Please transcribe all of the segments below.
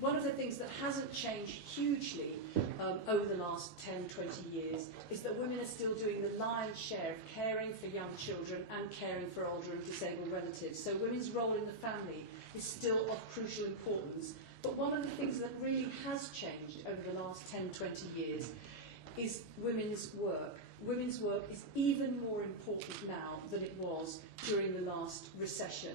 one of the things that hasn't changed hugely over the last 10, 20 years is that women are still doing the lion's share of caring for young children and caring for older and disabled relatives. So women's role in the family is still of crucial importance. But one of the things that really has changed over the last 10, 20 years is women's work. Women's work is even more important now than it was during the last recession.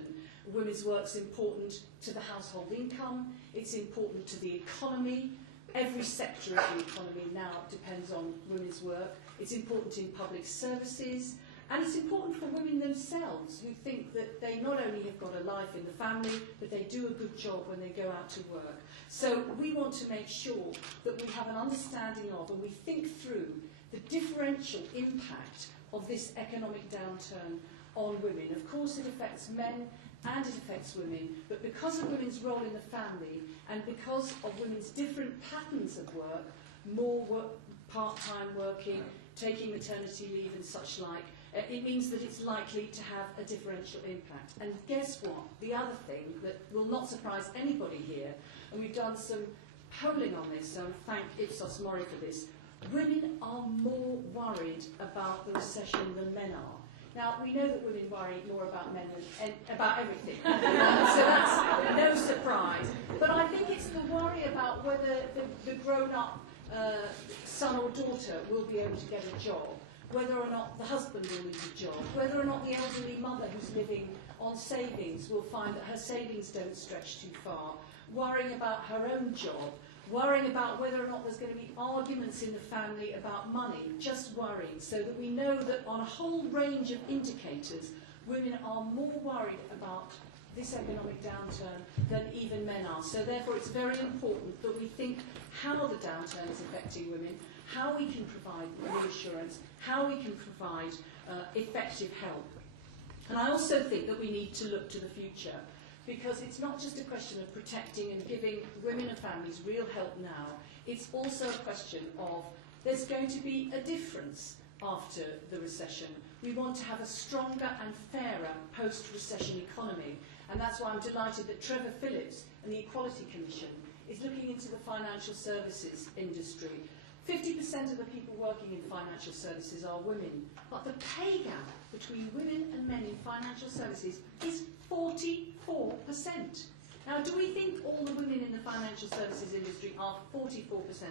Women's work is important to the household income, it's important to the economy. Every sector of the economy now depends on women's work. It's important in public services, and it's important for women themselves who think that they not only have got a life in the family, but they do a good job when they go out to work. So we want to make sure that we have an understanding of and we think through the differential impact of this economic downturn on women. Of course it affects men and it affects women, but because of women's role in the family and because of women's different patterns of work, more work, part-time working, taking maternity leave and such like, it means that it's likely to have a differential impact. And guess what? The other thing that will not surprise anybody here, and we've done some polling on this, so I thank Ipsos Mori for this, women are more worried about the recession than men are. Now, we know that women worry more about men than about everything, so that's no surprise. But I think it's the worry about whether the grown-up son or daughter will be able to get a job, whether or not the husband will lose a job, whether or not the elderly mother who's living on savings will find that her savings don't stretch too far, worrying about her own job, worrying about whether or not there's going to be arguments in the family about money, just worrying, so that we know that on a whole range of indicators, women are more worried about this economic downturn than even men are. So therefore it's very important that we think how the downturn is affecting women, how we can provide reassurance, how we can provide effective help. And I also think that we need to look to the future, because it's not just a question of protecting and giving women and families real help now, it's also a question of there's going to be a difference after the recession. We want to have a stronger and fairer post-recession economy, and that's why I'm delighted that Trevor Phillips and the Equality Commission is looking into the financial services industry. 50% of the people working in financial services are women, but the pay gap between women and men in financial services is 44%. Now, do we think all the women in the financial services industry are 44%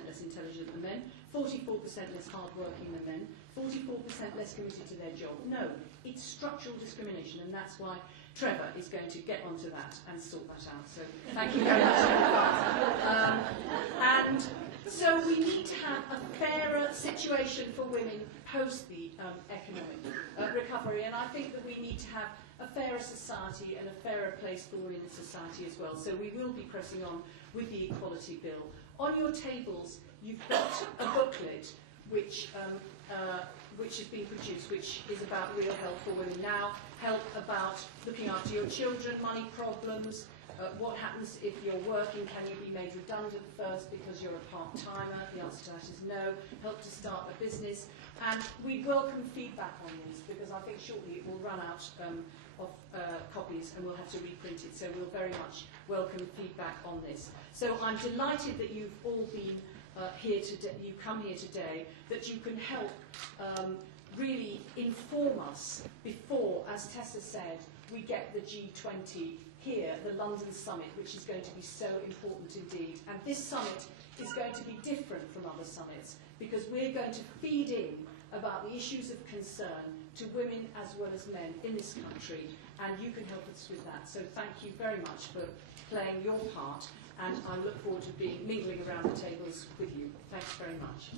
less intelligent than men, 44% less hard-working than men, 44% less committed to their job? No, it's structural discrimination, and that's why Trevor is going to get onto that and sort that out. So thank you very much. And so we need to have a fairer situation for women post the economic recovery, and I think that we need to have a fairer society and a fairer place for women in society as well. So we will be pressing on with the Equality Bill. On your tables, you've got a booklet which has been produced, which is about real help for women now, help about looking after your children, money problems, what happens if you're working, can you be made redundant first because you're a part-timer? The answer to that is no. Help to start a business. And we welcome feedback on this, because I think shortly it will run out of copies and we'll have to reprint it. So we'll very much welcome feedback on this. So I'm delighted that you've all been here today, you come here today, that you can help really inform us before, as Tessa said, we get the G20 here, the London Summit, which is going to be so important indeed. And this summit is going to be different from other summits, because we're going to feed in about the issues of concern to women as well as men in this country, and you can help us with that. So thank you very much for playing your part, and I look forward to mingling around the tables with you. Thanks very much.